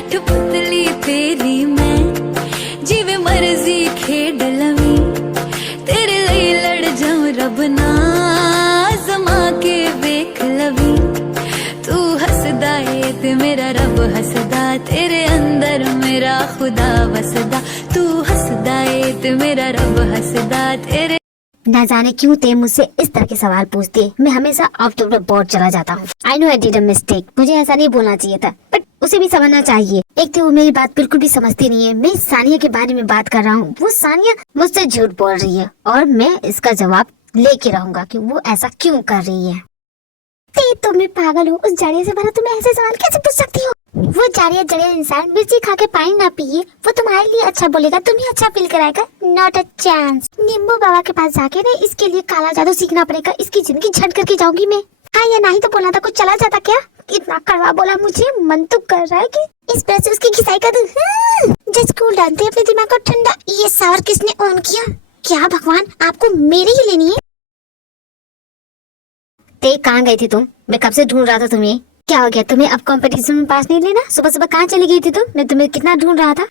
कठपुतली तेरी मैं जिवे मर्जी खेड लवी तेरे लिए लड़ जाऊं रब ना जमा के वेख लवी तू हसदा है ते मेरा रब हसदा तेरे अंदर मेरा खुदा वसदा तू हसदा है ते मेरा रब हसदा तेरे। ना जाने क्यों ते मुझसे इस तरह के सवाल पूछती है। मैं हमेशा ऑफ द बोर्ड चला जाता हूँ। I know I did a mistake, मुझे ऐसा नहीं बोलना चाहिए था, बट उसे भी समझना चाहिए। एक तो वो मेरी बात बिल्कुल भी समझती नहीं है। मैं सानिया के बारे में बात कर रहा हूँ, वो सानिया मुझसे झूठ बोल रही है और मैं इसका जवाब लेके रहूंगा कि वो ऐसा क्यों कर रही है। तुम पागल हो, उस जाड़िया से भला तुम्हें ऐसे सवाल कैसे पूछ सकती हो? वो जाड़िया इंसान मिर्ची खा के पानी ना पिए, वो तुम्हारे लिए अच्छा बोलेगा, तुम्हें अच्छा फील कराएगा। Not a chance. नींबू बाबा के पास जाके ना इसके लिए काला जादू सीखना पड़ेगा, इसकी जिंदगी झंड करके जाऊंगी मैं। हाँ या नहीं तो बोलना था, कुछ चला जाता क्या? इतना कड़वा बोला, मुझे मन तो कर रहा है कि इस पैर से उसकी घिसाई कर दूं। जस्ट कूल डाउन, अपने दिमाग को ठंडा। ये सावर किसने ऑन किया? क्या भगवान, आपको मेरी ही लेनी है? ते कहाँ गई थी तुम? मैं कब से ढूंढ रहा था तुम्हें। क्या हो गया तुम्हें? अब कंपटीशन में पास नहीं लेना? सुबह सुबह कहाँ चली गई थी तुम? मैं तुम्हें कितना ढूंढ रहा था।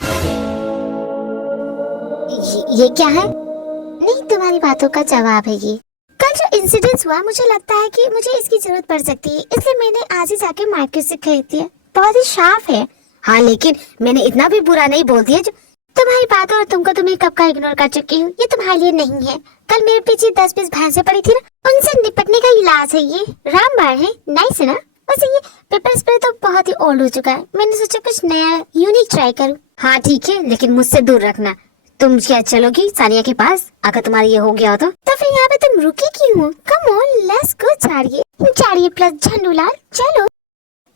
ये क्या है? नहीं, तुम्हारी बातों का जवाब है ये। कल जो इंसिडेंस हुआ, मुझे लगता है कि मुझे इसकी जरूरत पड़ सकती है, इसलिए मैंने आज ही जाके मार्केट से खरीद दिया। बहुत ही साफ है। हाँ, लेकिन मैंने इतना भी बुरा नहीं बोल दिया। जो तुम्हारी बात और तुमको तुम्हें कब का इग्नोर कर चुकी हूँ, ये तुम्हारे लिए नहीं है। कल मेरे पीछे 10-20 भैंसें पड़ी थी ना, उनसे निपटने का इलाज है ये। रामबाण है, नाइस है ना? वैसे ये पेपर स्प्रे तो बहुत ही ओल्ड हो चुका है, मैंने सोचा कुछ नया यूनिक ट्राई करूं। हाँ ठीक है, लेकिन मुझसे दूर रखना। तुम क्या चलोगी सानिया के पास? अगर तुम्हारा ये हो गया हो तो फिर यहाँ पे तुम रुकी क्यों हो? कम ऑन, लेट्स गो चारिये प्लस झंडूलाल, चलो।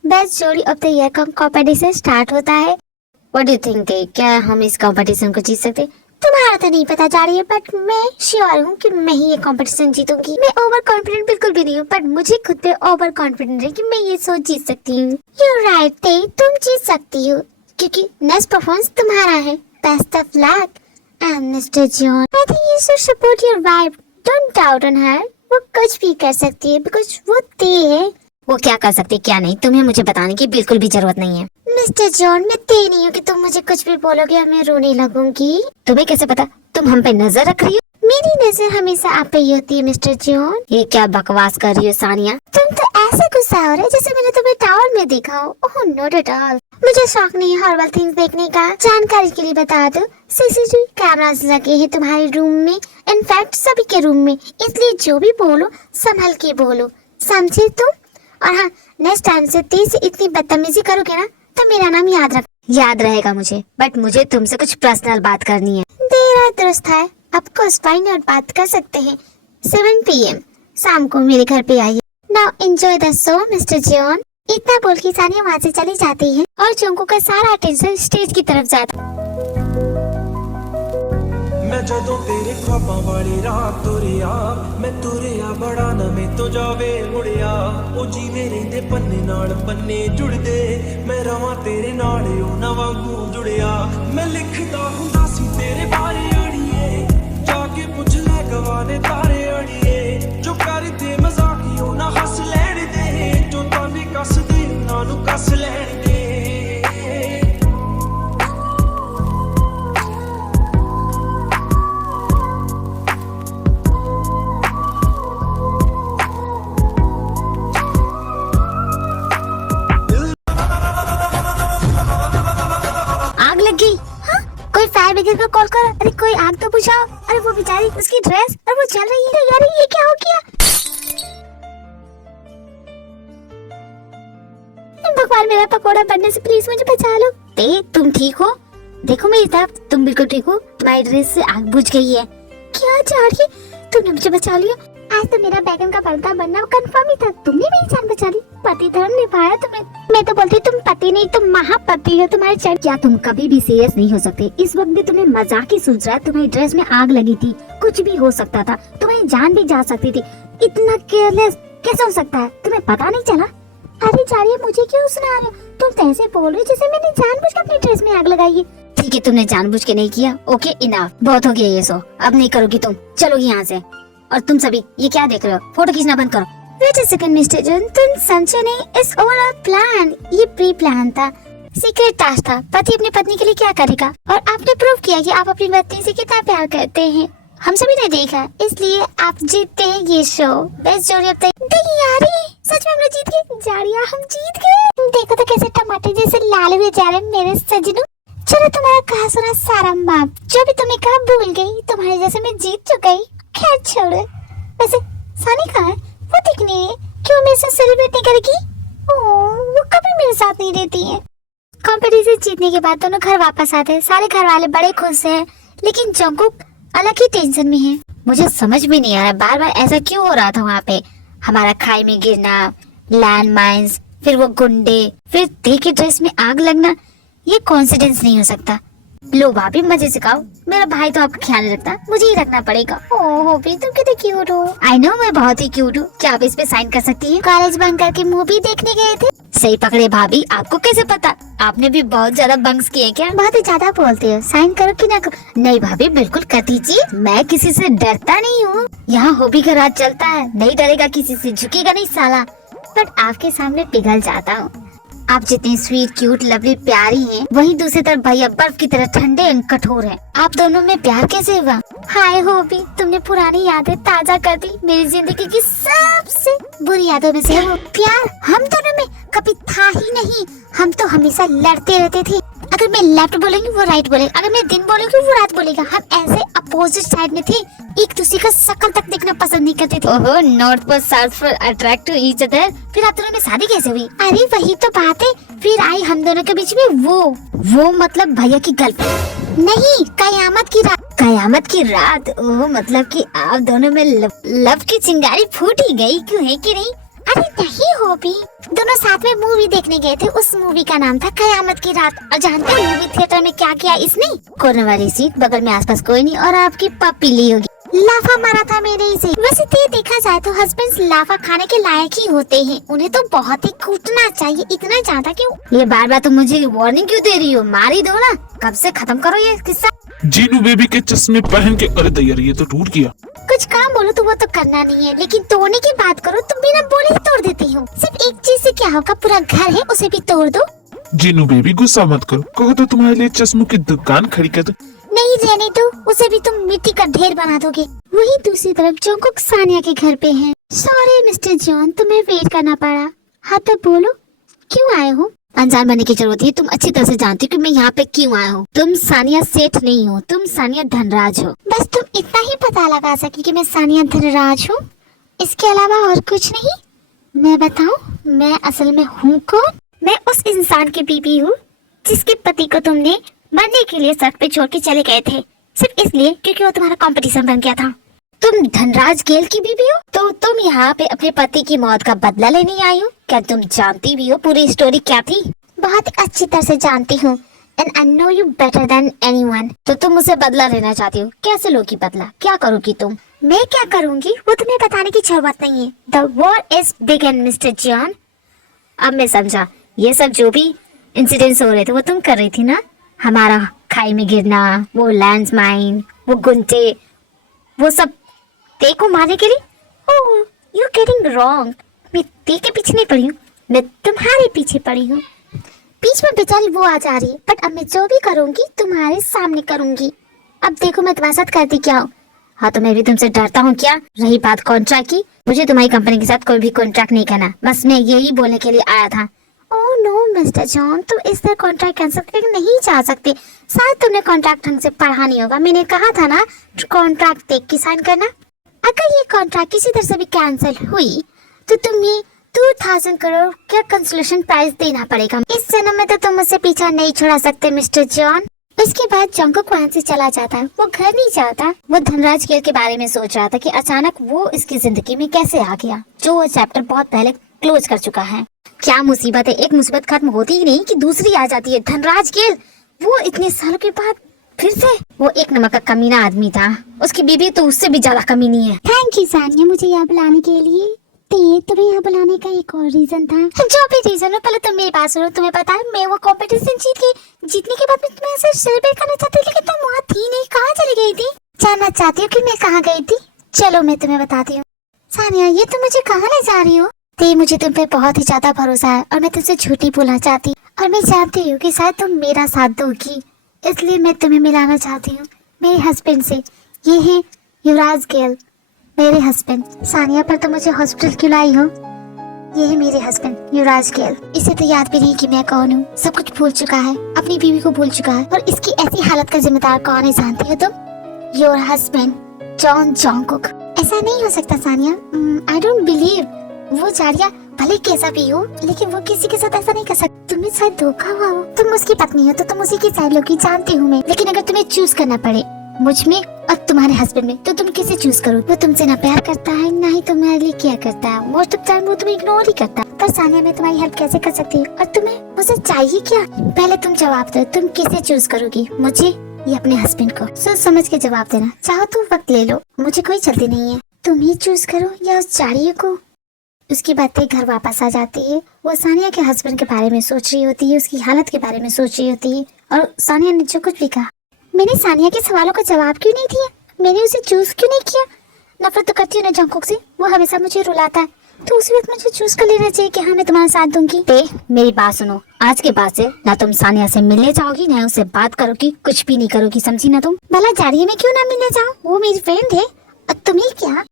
बेस्ट जोड़ी ऑफ द ईयर का कॉम्पिटिशन स्टार्ट होता है। व्हाट डू यू थिंक, क्या हम इस कंपटीशन को जीत सकते? तुम्हारा तो नहीं पता जा रही है, बट मैं श्योर हूँ कि मैं ही ये कंपटीशन जीतूंगी। मैं ओवर कॉन्फिडेंट बिल्कुल भी नहीं हूँ, बट मुझे खुद पे ओवर कॉन्फिडेंट है कि मैं ये सोच जीत सकती हूँ। यू राइट, तुम जीत सकती हो क्योंकि नेक्स्ट परफॉर्मेंस तुम्हारा है। Best of luck and mister John, I think you should support your wife, don't doubt on her. वो कुछ भी कर सकती है बिकॉज़ वो ते है। वो क्या कर सकती है क्या नहीं, तुम्हें मुझे बताने की बिल्कुल भी जरूरत नहीं है। मिस्टर जॉन, मैं ते नहीं हूँ कि तुम मुझे कुछ भी बोलोगे और मैं रोने लगूंगी। तुम्हें कैसे पता? तुम हम पे नजर रख रही हो? मेरी नजर हमेशा आप पे ही होती है मिस्टर जॉन। ये क्या बकवास कर रही हो सानिया? तुम तो ऐसे गुस्सा हो रहे जैसे मैंने तुम्हें टावर में देखा हो। Oh not at all. मुझे शौक नहीं है हॉरबल थिंग्स देखने का। जानकारी के लिए बता दो, सीसीटीवी कैमरास लगे हैं तुम्हारे रूम में, इनफैक्ट सभी के रूम में, इसलिए जो भी बोलो संभल के बोलो, समझे तुम? और हाँ, नेक्स्ट टाइम से तेज से इतनी बदतमीजी करोगे ना तो मेरा नाम याद रहेगा मुझे, बट मुझे तुमसे कुछ पर्सनल बात करनी है। तेरा दुरुस्त है, आपको फाइन और बात कर सकते हैं। 7 PM शाम को मेरे घर पे आइए। Now enjoy the show mister John. इतना बोल के सानिया वहाँ से चली जाती है और चोंकू का सारा अटेंशन स्टेज की तरफ जाता। मैं जदों तेरे ख्वाबां वाली रात तुरिया, मैं तुरिया बड़ा नवें तो जावे मुड़िया। ओ जीवे रहिंदे पन्ने नाल पन्ने जुड़दे, मैं रवां तेरे नाल उन्हां वांगू जुड़िया। मैं लिखदा हुंदा सी तेरे बारे अड़िए, जाके पुछ ले गवाने तारे अड़िए। जो करदे मजाक ना हस लैण दे, जो ताने कसदे उन्हां नूं कस लैण दे। फायर ब्रिगेड को कॉल कर। अरे कोई आग तो बुझाओ। अरे वो बेचारी, उसकी ड्रेस और वो जल रही है। यार ये क्या हो गया? भगवान, मेरा पकोड़ा बनने से प्लीज मुझे बचा लो। तुम ठीक हो? देखो मेरी तरफ, तुम बिल्कुल ठीक हो? तुम्हारी ड्रेस से आग बुझ गई है। क्या जा रही? तुमने मुझे बचा लिया। आज तो मेरा बैगन का भरता बनना कंफर्म ही था। तुमने मेरी जान बचा ली, पति धर्म निभाया तुम्हें। मैं तो बोलती तुम पति नहीं, तुम महापति हो। तुम्हारे चरण। क्या तुम कभी भी सीरियस नहीं हो सकते? इस वक्त भी तुम्हें मजाक ही सूझ रहा है। तुम्हारी ड्रेस में आग लगी थी, कुछ भी हो सकता था, तुम्हारी जान भी जा सकती थी। इतना केयरलेस कैसे हो सकता है? तुम्हें पता नहीं चला? अरे जारिए, मुझे क्यों सुना रहे हो? तुम तो ऐसे बोल रहे हो जैसे मैंने जानबूझ के अपनी ड्रेस में आग लगाई है। ठीक है, तुमने जानबूझ के नहीं किया। ओके इनफ, बहुत हो गया ये सो। अब नहीं करोगी तुम, चलो यहाँ से। और तुम सभी ये क्या देख रहे हो? फोटो खींचना बंद करो। Wait a second mister John, तुम समझे नहीं, इट्स ऑल अ प्लान। ये प्री प्लान था। सीक्रेट टास्क था, पति अपनी पत्नी के लिए क्या करेगा, और आपने प्रूव किया कि आप अपनी पत्नी से कितना प्यार करते हैं। हम सभी ने देखा, इसलिए आप जीतते हैं ये शो। बेस्ट जोड़ी अब तक। देखिए यार, सच में हम लोग जीत गए। जाड़िया, हम जीत गए। देखो तो कैसे टमाटर जैसे लाल हुए जा रहे हैं मेरे सजनों। चलो तुम्हारा कहा सुना सारा माप, जो भी तुमने कहा भूल गई। तुम्हारे जैसे मैं जीत चुकी। खैर छोड़ो। वैसे सानी कहाँ है? वो दिख नहीं है। क्यों मेरे से सेलिब्रेट नहीं करेगी? वो कभी मेरे साथ नहीं रहती है। कॉम्पिटिशन जीतने के बाद दोनों घर वापस आते हैं। सारे घर वाले बड़े खुश हैं, लेकिन जंगकुक अलग ही टेंशन में है। मुझे समझ में नहीं आ रहा बार बार ऐसा क्यों हो रहा था वहाँ पे। हमारा खाई में गिरना, लैंड माइन्स, फिर वो गुंडे, फिर दी की ड्रेस में आग लगना, ये कोइंसिडेंस नहीं हो सकता। लो भाभी मजे से खाओ। मेरा भाई तो आपका ख्याल नहीं रखता, मुझे ही रखना पड़ेगा। ओह भी तुम कितने क्यूट हो। आई नो, मैं बहुत ही क्यूट हूँ। क्या आप इस पे साइन कर सकती हैं? कॉलेज बंक करके मूवी देखने गए थे। सही पकड़े भाभी, आपको कैसे पता? आपने भी बहुत ज्यादा बंक्स किए क्या? बहुत ही ज्यादा बोलते हो। साइन करो कि ना करो? नहीं भाभी, बिल्कुल कर दीजिए। मैं किसी से डरता नहीं हूँ। यहाँ हॉबी का राज चलता है, नहीं डरेगा किसी से, झुकेगा नहीं साला। बट आपके सामने पिघल जाता हूँ। आप जितनी स्वीट, क्यूट, लवली, प्यारी हैं, वहीं दूसरी तरफ भैया बर्फ की तरह ठंडे एंड कठोर हैं। आप दोनों में प्यार कैसे हुआ? हाय हॉबी, तुमने पुरानी यादें ताजा कर दी। मेरी जिंदगी की सबसे बुरी यादों में से वो प्यार हम दोनों में कभी था ही नहीं। हम तो हमेशा लड़ते रहते थे। अगर मैं लेफ्ट बोलेंगी वो राइट बोलेगा, अगर मैं दिन बोलेंगी वो रात बोलेगा। हम ऐसे अपोजिट साइड में थे, एक दूसरे का शक्ल तक देखना पसंद नहीं करते थे। ओहो, नॉर्थ पर साउथ पर अट्रैक्ट टू ईच अदर। फिर आप दोनों में शादी कैसे हुई? अरे वही तो बात है। फिर आई हम दोनों के बीच में वो मतलब भैया की गर्लफ्रेंड। नहीं, कयामत की रात। कयामत की रात? ओह, मतलब कि आप दोनों में लव की चिंगारी फूट ही गई। क्यों है कि नहीं? अरे नहीं हॉबी, दोनों साथ में मूवी देखने गए थे। उस मूवी का नाम था कयामत की रात। और जानते हो मूवी थिएटर में क्या किया इसने? कोने वाली सीट, बगल में आसपास कोई नहीं, और आपकी पप्पी ली होगी। लाफा मारा था मेरे से। वैसे तो देखा जाए तो हस्बैंड्स लाफा खाने के लायक ही होते हैं। उन्हें तो बहुत ही कूटना चाहिए, इतना ज्यादा क्यों? ये बार बार तो मुझे वार्निंग क्यों दे रही हो? मार ही दो ना, कब से खत्म करो ये किस्सा। जीनू बेबी के चश्मे पहन के, अरे दैया ये तो टूट गया। कुछ काम बोलो तो वो तो करना नहीं है, लेकिन तोड़ने की बात करो तुम बिना बोले ही तोड़ देती हो। सिर्फ एक चीज से क्या होगा, पूरा घर है उसे भी तोड़ दो। जीनू बेबी गुस्सा मत करो, कहो तो तुम्हारे लिए चश्मों की दुकान खड़ी कर दो। नहीं रहने दो, उसे भी तुम मिट्टी का ढेर बना दोगे। वही दूसरी तरफ जंगकुक सानिया के घर पे है। सॉरी मिस्टर जॉन, तुम्हें वेट करना पड़ा। हाँ तो बोलो, क्यों आए हो? अनजान बनने की जरूरत है, तुम अच्छी तरह से जानती हो कि मैं यहाँ पे क्यों आया हूँ। तुम सानिया सेठ नहीं हो, तुम सानिया धनराज हो। बस तुम इतना ही पता लगा सकी कि मैं सानिया धनराज हूँ, इसके अलावा और कुछ नहीं। मैं बताऊँ मैं असल में हूँ कौन? मैं उस इंसान की बीवी हूँ जिसके पति को तुमने मरने के लिए सड़क पे छोड़ के चले गए थे, सिर्फ इसलिए क्योंकि वो तुम्हारा कंपटीशन बन गया था। तुम धनराज गेल की बीवी हो, तो तुम यहाँ पे अपने पति की मौत का बदला लेने आई हो। क्या तुम जानती भी हो पूरी स्टोरी क्या थी? बहुत अच्छी तरह से जानती हूँ, and I know you better than anyone। तो तुम मुझसे बदला लेना चाहती हो? कैसे लोगी बदला? क्या करोगी तुम? मैं क्या करूँगी वो तुम्हें बताने की जरूरत नहीं है। The war is begun, Mr. John। अब मैं समझा, ये सब जो भी इंसिडेंट्स हो रहे थे वो तुम कर रही थी ना? हमारा खाई में गिरना, वो लैंड माइन, वो गुंटे, वो सब ते को मारने के लिए। ओह, यू गेटिंग रॉन्ग। मैं ते के पीछे नहीं पड़ी हूँ, मैं तुम्हारे पीछे पड़ी हूँ। बीच में बेचारी वो आ जा रही है, बट अब मैं जो भी करूँगी तुम्हारे सामने करूँगी। अब देखो मैं तुम्हारे साथ करती क्या हूँ। हाँ तो मैं भी तुमसे डरता हूँ क्या? रही बात कॉन्ट्रैक्ट की, मुझे तुम्हारी कंपनी के साथ कोई भी कॉन्ट्रैक्ट नहीं करना, बस मैं यही बोलने के लिए आया था। ओह नो मिस्टर जॉन, तुम इस तरह कॉन्ट्रैक्ट कैंसिल करके नहीं जा सकते। शायद तुमने कॉन्ट्रैक्ट ढंग से पढ़ा नहीं होगा। मैंने कहा था ना कॉन्ट्रैक्ट देख के साइन करना। अगर ये कॉन्ट्रैक्ट किसी तरह से भी कैंसिल हुई तो तुम्हें 2000 करोड़ का कंसोलेशन प्राइज देना पड़ेगा। इस जन्म में तो तुम मुझसे पीछा नहीं छुड़ा सकते मिस्टर जॉन। उसके बाद जंगकुक वहाँ से चला जाता है। वो घर नहीं जाता, वो धनराज गेल के बारे में सोच रहा था कि अचानक वो इसकी जिंदगी में कैसे आ गया, जो वो चैप्टर बहुत पहले क्लोज कर चुका है। क्या मुसीबत है, एक मुसीबत खत्म होती ही नहीं कि दूसरी आ जाती है। धनराज गेल, वो इतने सालों के बाद फिर से, वो एक नमक का कमीना आदमी था, उसकी बीवी तो उससे भी ज्यादा कमीनी है। थैंक यू सानिया मुझे यहाँ बुलाने के लिए। तुम्हें यहाँ बुलाने का एक और रीजन था। जो भी रीजन हो, पहले तुम मेरी बात सुनो। तुम्हें पता है मैं वो कंपटीशन जीतने के बाद मैं तुम्हें ऐसे सेलिब्रेट करना चाहती थी, लेकिन तुम वहाँ थी नहीं। कहाँ चली गई थी? जानना चाहती हो कि मैं कहाँ गई थी? चलो मैं तुम्हें बताती हूँ। सानिया ये तुम मुझे कहाँ ले जा रही हो? मुझे तुम पे बहुत ही ज्यादा भरोसा है और मैं तुमसे झूठी बोलना चाहती। और मैं जानती हूँ कि शायद तुम मेरा साथ दोगी, इसलिए मैं तुम्हें मिलाना चाहती हूँ मेरे हस्बैंड से। ये है युवराज गेल, मेरे हस्बैंड। सानिया, पर तुम मुझे हॉस्पिटल क्यों लाई हो? ये है मेरे हस्बैंड युवराज गेल। इसे तो याद भी नहीं कि मैं कौन हूँ, सब कुछ भूल चुका है, अपनी बीवी को भूल चुका है, और इसकी ऐसी हालत का जिम्मेदार कौन है जानती हो तुम? Your husband Jeon Jungkook. ऐसा नहीं हो सकता सानिया, आई डोंट बिलीव। वो जारिया भले कैसा भी हो, लेकिन वो किसी के साथ ऐसा नहीं कर सकता। तुम्हें शायद धोखा हुआ हो। तुम उसकी पत्नी हो तो तुम उसी की साइड लोगी, जानती हूँ मैं। लेकिन अगर तुम्हें चूज करना पड़े मुझ में और तुम्हारे हस्बैंड में, तो तुम किसे चूज करो? वो तुमसे ना प्यार करता है, ना ही तुम्हारे लिए क्या करता है। मोस्ट ऑफ टाइम वो तुम्हें इग्नोर ही करता है। पर सानिया, मैं तुम्हारी हेल्प कैसे कर सकती हूँ? और तुम्हें मुझसे चाहिए क्या? पहले तुम जवाब दो, तुम किसे चूज करोगी, मुझे या अपने हस्बैंड को? सोच समझ के जवाब देना। चाहो तो वक्त ले लो, मुझे कोई जल्दी नहीं है। तुम ही चूज करो या उस जाड़िए को। उसकी बातें घर वापस आ जाती है। वो सानिया के हस्बैंड के बारे में सोच रही होती है, उसकी हालत के बारे में सोच रही होती है। और सानिया ने जो कुछ भी कहा, मैंने सानिया के सवालों का जवाब क्यों नहीं दिया? मैंने उसे चूज क्यों नहीं किया? नफरत तो करती हूँ ना जंगकुक से, वो हमेशा मुझे रुलाता है, तो उस वक्त मुझे चूज कर लेना चाहिए कि हाँ मैं तुम्हारा साथ दूंगी। मेरी बात सुनो, आज के बाद से ना तुम सानिया से मिलने जाओगी, ना उससे बात करोगी, कुछ भी नहीं करोगी, समझी ना तुम? भला जाड़िए में क्यों ना मिलने जाओ, वो मेरी फ्रेंड है। और तुम्हें क्या?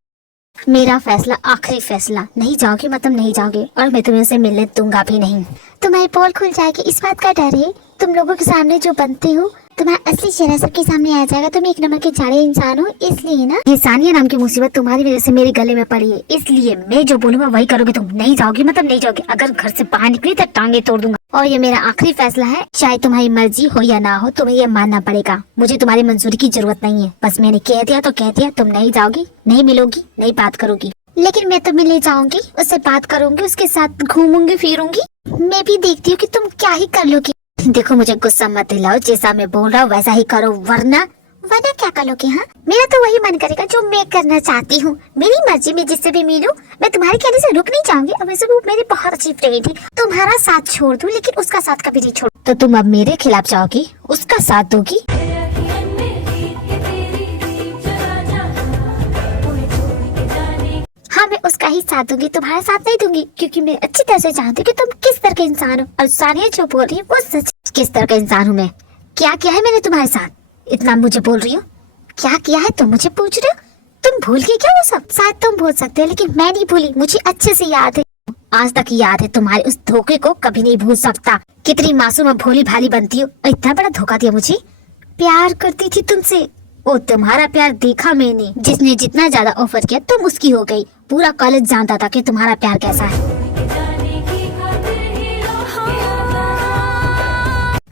मेरा फैसला आखिरी फैसला, नहीं जाओगी मतलब नहीं जाओगी, और मैं तुम्हें उसे मिलने दूंगा भी नहीं। तुम्हारी पोल खुल जाएगी, इस बात का डर है। तुम लोगों के सामने जो बनते हो, तुम्हारा असली चेहरा सबके सामने आ जाएगा। तुम एक नंबर के जाड़े इंसान हो, इसलिए ना ये सानिया नाम की मुसीबत तुम्हारी वजह से मेरे गले में पड़ी है। इसलिए मैं जो बोलूंगा वही करोगे तुम। नहीं जाओगी मतलब नहीं जाओगी, अगर घर से बाहर निकली तो टांगे तोड़ दूंगा। और ये मेरा आखिरी फैसला है, चाहे तुम्हारी मर्जी हो या ना हो, तुम्हें ये मानना पड़ेगा। मुझे तुम्हारी मंजूरी की जरूरत नहीं है, बस मैंने कह दिया तो कह दिया। तुम नहीं जाओगी, नहीं मिलोगी, नहीं बात करोगी। लेकिन मैं तो मिलने जाऊंगी, उससे बात करूंगी, उसके साथ घूमूंगी फिरूंगी। मैं भी देखती हूँ कि तुम क्या ही कर लोगी। देखो, मुझे गुस्सा मत दिलाओ, जैसा मैं बोल रहा हूँ वैसा ही करो, वरना क्या करोगे? हाँ, मेरा तो वही मन करेगा जो मैं करना चाहती हूँ। मेरी मर्जी में जिससे भी मिलूं, मैं तुम्हारे कहने से रुक नहीं जाऊंगी। और वैसे वो मेरी बहुत अच्छी फ्रेंड है, तुम्हारा साथ छोड़ दूं लेकिन उसका साथ कभी नहीं छोड़। तो तुम अब मेरे खिलाफ जाओगी, उसका साथ दोगी? हाँ, मैं उसका ही साथ दूंगी, तुम्हारा साथ नहीं दूंगी, क्योंकि मैं अच्छी तरह से जानती हूँ कि तुम किस तरह के इंसान हो। और सानिया जो बोल रही है वो सच। किस तरह का इंसान हूँ मैं? क्या किया है मैंने तुम्हारे साथ, इतना मुझे बोल रही हो? क्या किया है तुम मुझे पूछ रहे हो? तुम भूल गई क्या वो सब? शायद तुम भूल सकते हो, लेकिन मैं नहीं भूली, मुझे अच्छे से याद है। आज तक याद है, तुम्हारे उस धोखे को कभी नहीं भूल सकता। कितनी मासूम और भोली भाली बनती हो, इतना बड़ा धोखा दिया मुझे। प्यार करती थी तुमसे, ओ तुम्हारा प्यार देखा मैंने। जिसने जितना ज्यादा ऑफर किया तुम उसकी हो गई। पूरा कॉलेज जानता था कि तुम्हारा प्यार कैसा है।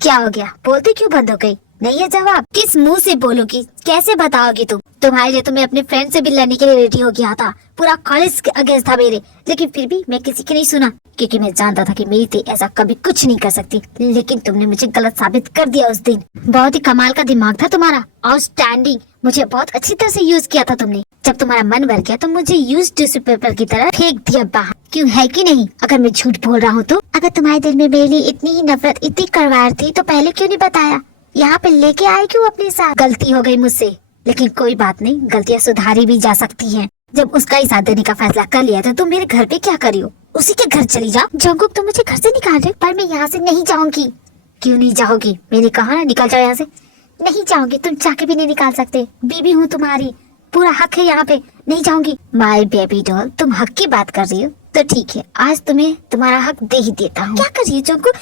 क्या हो गया, बोलते क्यों बंद हो गई? नहीं है जवाब? किस मुंह से बोलोगी, कैसे बताओगी तुम? तुम्हारे लिए तो मैं अपने फ्रेंड से भी लड़ने के लिए रेडी हो गया था, पूरा कॉलेज के अगेंस्ट था मेरे। लेकिन फिर भी मैं किसी की नहीं सुना, क्योंकि मैं जानता था कि मेरी थी ऐसा कभी कुछ नहीं कर सकती। लेकिन तुमने मुझे गलत साबित कर दिया उस दिन। बहुत ही कमाल का दिमाग था तुम्हारा, आउटस्टैंडिंग। मुझे बहुत अच्छी तरह से यूज किया था तुमने। जब तुम्हारा मन भर गया तो मुझे यूज टिश्यू पेपर की तरह फेंक दिया बाहर। क्यों, है कि नहीं? अगर मैं झूठ बोल रहा हूँ तो? अगर तुम्हारे दिल में मेरे लिए इतनी ही नफरत, इतनी करवार थी तो पहले क्यों नहीं बताया? यहाँ पे लेके आए क्यों अपने साथ? गलती हो गई मुझसे, लेकिन कोई बात नहीं, गलतियाँ सुधारी भी जा सकती हैं। जब उसका ही साथ देने का फैसला कर लिया था, तुम मेरे घर पे क्या करी हो? उसी के घर चली जाओ। जंगकुक, तुम मुझे घर से निकाल रहे, पर मैं यहाँ से नहीं जाऊंगी। क्यों नहीं जाओगी? मैंने कहा ना निकल जाओ यहाँ से। नहीं जाऊंगी, तुम चाह भी नहीं निकाल सकते। बीबी हूँ तुम्हारी, पूरा हक है यहाँ पे। नहीं जाऊंगी। माय बेबी डॉल, तुम हक की बात कर रही हो तो ठीक है, आज तुम्हें तुम्हारा हक दे ही देता हूँ। क्या कर रही हो जंगकुक?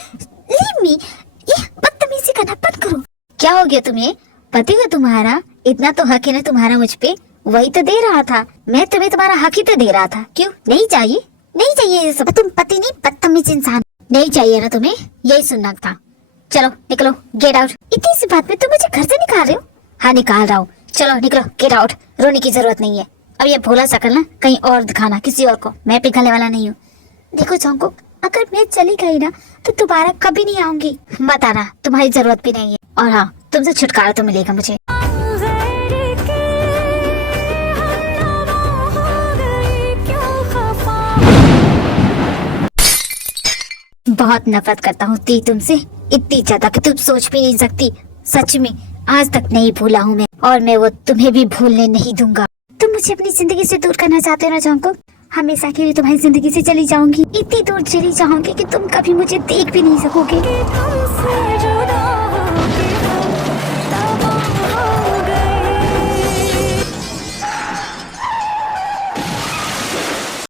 Leave me. ये बदतमीजी करना बंद करो। क्या हो गया तुम्हें? पति है तुम्हारा, इतना तो हक है ना तुम्हारा मुझ पे, वही तो दे रहा था मैं तुम्हें, तुम्हारा हक ही तो दे रहा था। क्यों नहीं चाहिए? नहीं चाहिए ये सब। तुम पति नहीं, बदतमीज इंसान। नहीं चाहिए ना तुम्हें? यही सुनना था। चलो निकलो, गेट आउट। इतनी सी बात में तुम मुझे घर से निकाल रहे हो? हाँ निकाल रहा हूँ, चलो निकलो, गेट आउट। रोने की जरूरत नहीं है। अब ये भोला शकल ना कहीं और दिखाना किसी और को, मैं पिघलने वाला नहीं हूँ। देखो जंगकुक, अगर मैं चली गई ना तो दोबारा कभी नहीं आऊंगी। मत आना, तुम्हारी जरूरत भी नहीं है। और हाँ, तुमसे छुटकारा तो मिलेगा मुझे। बहुत नफरत करता हूँ तुमसे, इतनी ज्यादा कि तुम सोच भी नहीं सकती। सच में आज तक नहीं भूला हूँ मैं, और मैं वो तुम्हें भी भूलने नहीं दूंगा। तुम मुझे अपनी जिंदगी से दूर करना चाहते हो ना जंगकुक? हमेशा के लिए तुम्हारी जिंदगी से चली जाऊंगी, इतनी दूर चली जाऊंगी कि तुम कभी मुझे देख भी नहीं सकोगे। तुमसे जुदा